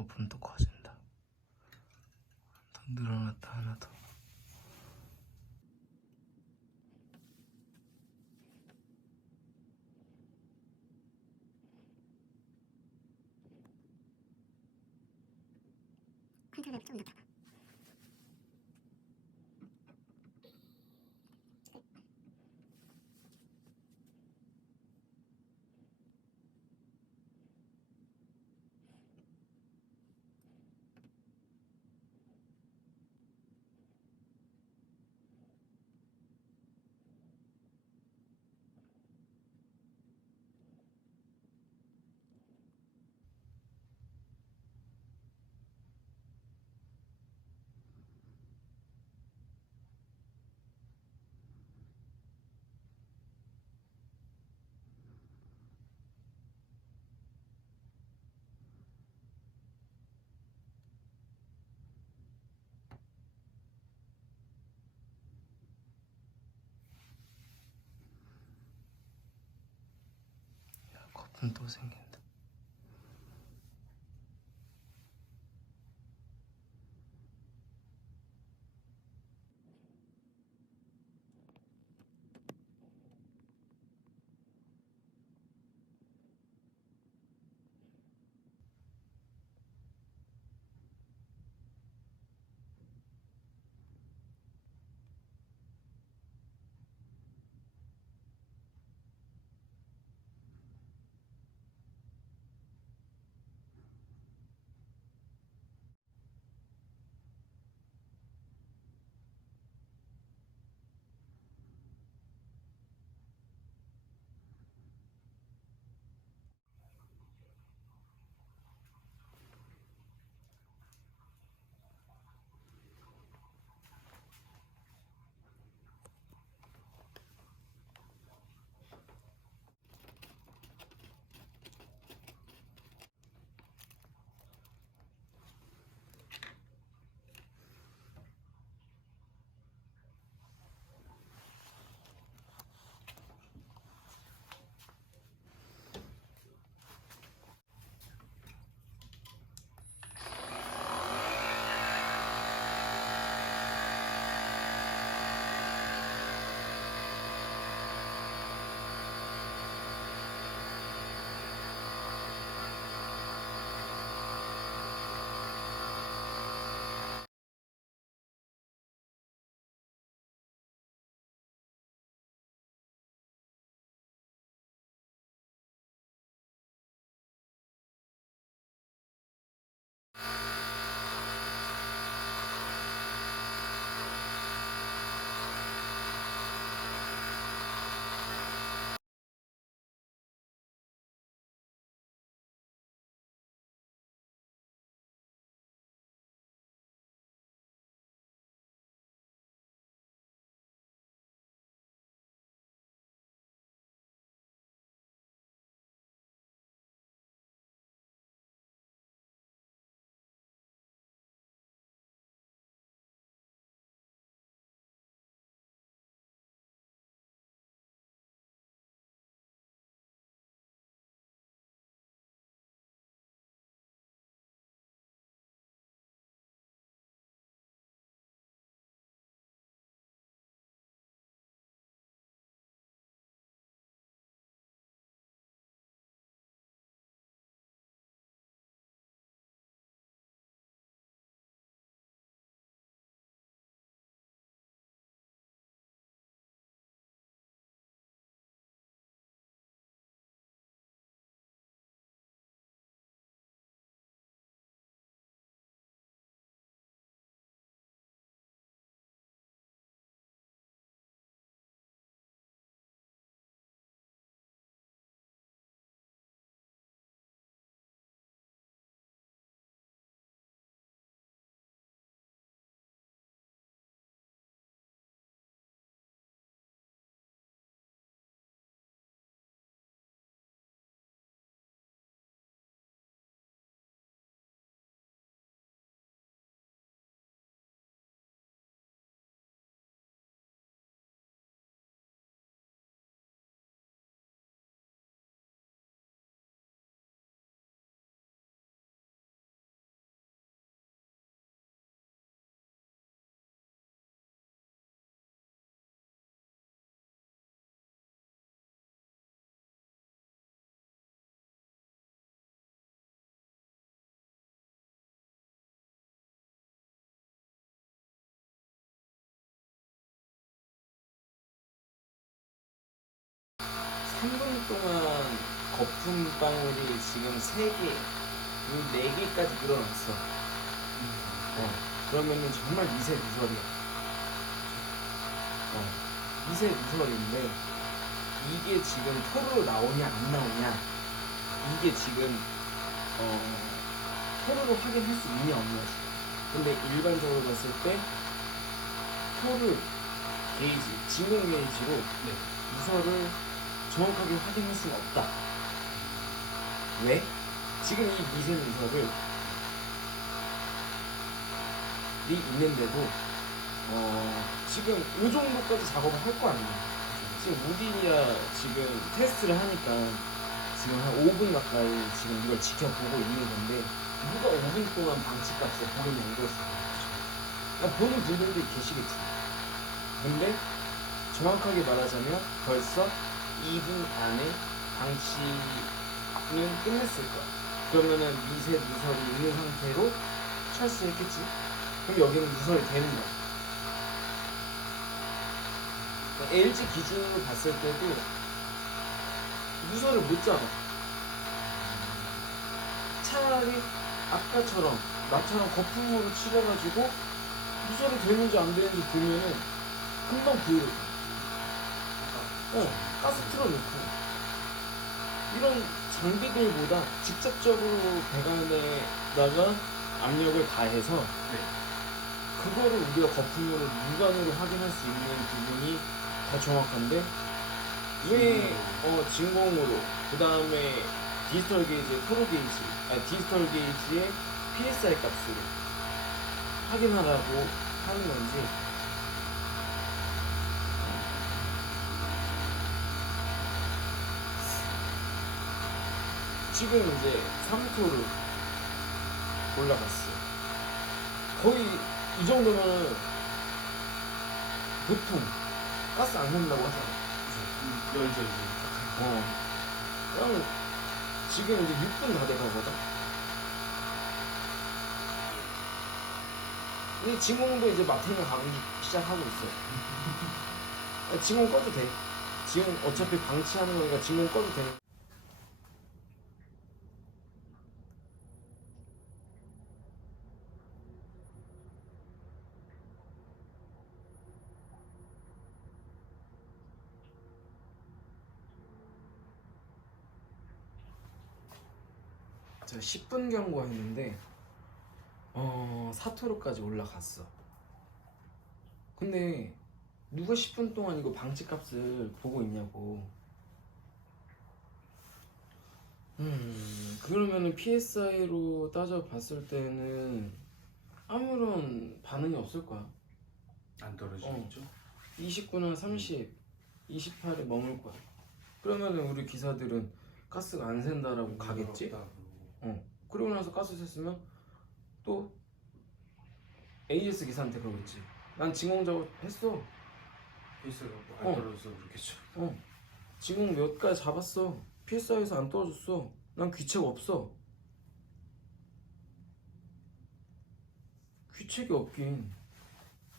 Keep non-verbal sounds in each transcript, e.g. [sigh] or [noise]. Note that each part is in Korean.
거품 또 커진다. 더 늘어났다 하나 더. 컨트롤 좀 높여. 야, 또 생긴다. 3분 동안 거품 방울이 지금 3개, 4개까지 늘어났어. 어, 그러면은 정말 미세 누설이야. 어, 미세 누설인데 이게 지금 토르로 나오냐 안 나오냐 이게 지금 어, 토르로 확인할 수 있냐 없냐지. 근데 일반적으로 봤을 때 토르 게이지, 진공 게이지로 네. 누설을 정확하게 확인할 수는 없다. 왜? 지금 이 미세 누설을 이 있는데도 어, 지금 이 정도까지 작업을 할 거 아니야. 지금 우디야 지금 테스트를 하니까 지금 한 5분 가까이 지금 이걸 지켜보고 있는 건데 누가 5분 동안 방치값을 이거지. 그러니까 보는 분들도 계시겠지. 근데 정확하게 말하자면 벌써 2분 안에 방치는 끝냈을 거야. 그러면은 미세 누설이 있는 상태로 철수했겠지. 그럼 여기는 누설이 되는 거야. 그러니까 LG 기준으로 봤을 때도 누설을 못 잡아. 차라리 아까처럼 나처럼 거품으로 칠해가지고 누설이 되는지 안 되는지 보면은 금방 보여. 어, 가스 틀어놓고. 이런 장비들보다 직접적으로 배관에다가 압력을 가해서 네. 그거를 우리가 거품으로 육안으로 확인할 수 있는 부분이 더 정확한데 왜 어, 진공으로 그 다음에 디지털 게이지의 토로 게이지 아니 디지털 게이지의 PSI 값으로 확인하라고 하는 건지 지금 이제 3토로 올라갔어. 거의 이 정도면 보통 가스 안 샌다고 하잖아. 열죠 이제. 어. 그럼 지금 이제 6분 다 돼가거든. 근데 진공도 이제 마트는 가기 시작하고 있어. [laughs] 아, 진공 꺼도 돼. 지금 어차피 방치하는 거니까 진공 꺼도 돼. 제가 10분 경고했는데 어 4토로까지 올라갔어. 근데 누가 10분 동안 이거 방치값을 보고 있냐고. 음 그러면은 PSI로 따져 봤을 때는 아무런 반응이 없을 거야. 안 떨어지겠죠? 29나 30, 28에 머물 거야. 그러면은 우리 기사들은 가스가 안 샌다라고 가겠지? 부끄럽다고. 어. 그러고 나서 가스 샜으면 또 AS 기사한테 그러겠지. 난 진공 작업 했어. PS가 뭐안 어. 떨어져서 그렇겠죠. 어. 진공 몇 가지 잡았어. PSI에서 안 떨어졌어. 난 귀책 없어. 귀책이 없긴.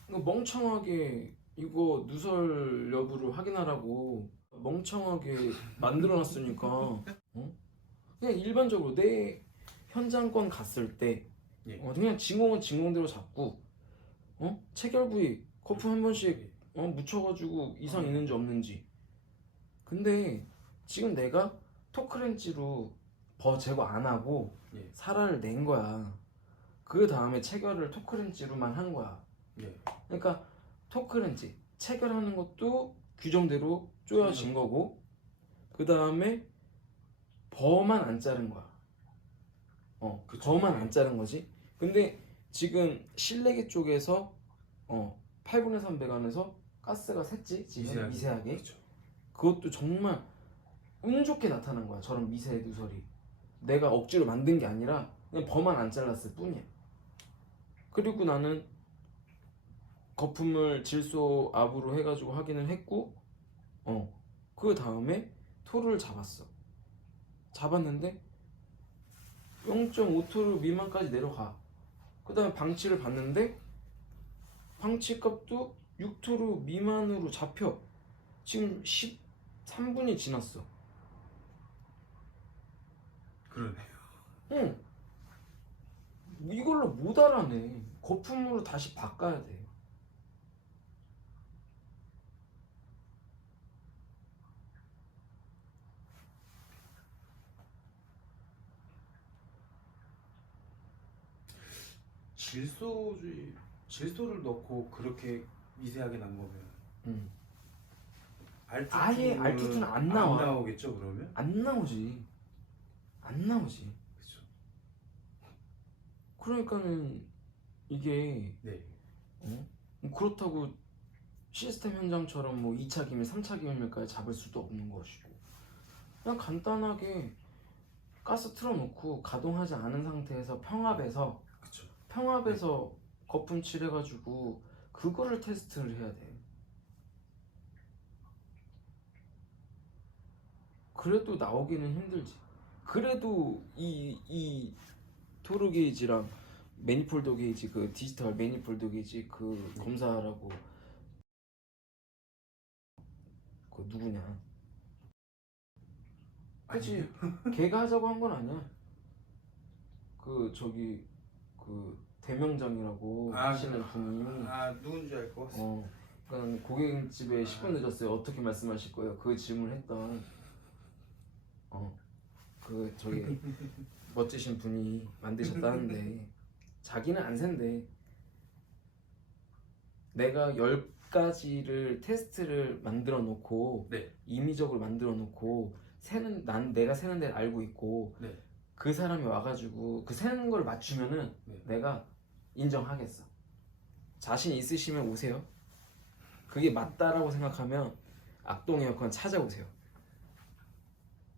그러니까 멍청하게 이거 누설 여부를 확인하라고 멍청하게 만들어놨으니까. 어? 그냥 일반적으로 내 현장권 갔을 때 예. 어, 그냥 진공은 진공대로 잡고 어? 체결 부위 거품 한 번씩 예. 어, 묻혀가지고 이상 있는지 없는지 근데 지금 내가 토크렌치로 버 제거 안 하고 예. 살알을 낸 거야 그 다음에 체결을 토크렌치로만 한 거야 예. 그러니까 토크렌치 체결하는 것도 규정대로 쪼여진 거고 그 다음에 버만 안 자른 거야. 어, 그쵸. 버만 안 자른 거지. 근데 지금 실내기 쪽에서 어 8분의 3 배관에서 가스가 샜지 지금 미세하게. 그렇죠. 그것도 정말 운 좋게 나타난 거야. 저런 미세 누설이. 내가 억지로 만든 게 아니라 그냥 버만 안 잘랐을 뿐이야. 그리고 나는 거품을 질소 압으로 해가지고 확인을 했고, 어, 그 다음에 토를 잡았어. 잡았는데 0.5토르 미만까지 내려가. 그 다음에 방치를 봤는데 방치값도 6토르 미만으로 잡혀. 지금 10, 3분이 지났어. 그러네요. 응. 이걸로 못 알아내. 거품으로 다시 바꿔야 돼. 질소주의 질소를 넣고 그렇게 미세하게 난 거면 응. 알투 아예 알투투는 안 나와. 안 나오겠죠 그러면? 안 나오지. 안 나오지. 그렇죠. 그러니까는 이게 네. 어? 뭐 그렇다고 시스템 현장처럼 뭐 2차 기밀, 3차 기밀까지 잡을 수도 없는 것이고 그냥 간단하게 가스 틀어놓고 가동하지 않은 상태에서 평압에서. 평압에서 거품 칠해가지고 그거를 테스트를 해야 돼. 그래도 나오기는 힘들지. 그래도 이 이 토르 게이지랑 매니폴더 게이지 그 디지털 매니폴더 게이지 그 검사라고 그 누구냐? 그치? 걔가 하자고 한 건 아니야. 그 저기 그 대명장이라고 아, 하시는 분이 아 누군지 알 것 같습니다. 어, 그러니까 고객집에 10분 늦었어요. 어떻게 말씀하실 거예요? 그 질문했던 어, 그 저기 [laughs] 멋지신 분이 만드셨다는데 자기는 안 센대. 내가 열 가지를 테스트를 만들어 놓고 네. 임의적으로 만들어 놓고 세는 난 내가 세는 데를 알고 있고 네. 그 사람이 와가지고 그 세는 걸 맞추면은 네. 내가 인정하겠어. 자신 있으시면 오세요. 그게 맞다라고 생각하면 악동 에어컨 찾아오세요.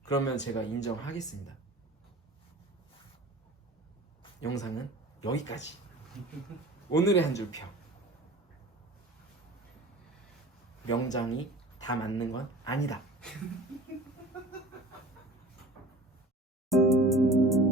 그러면 제가 인정하겠습니다. 영상은 여기까지. 오늘의 한 줄 평. 명장이 다 맞는 건 아니다. [laughs] Thank you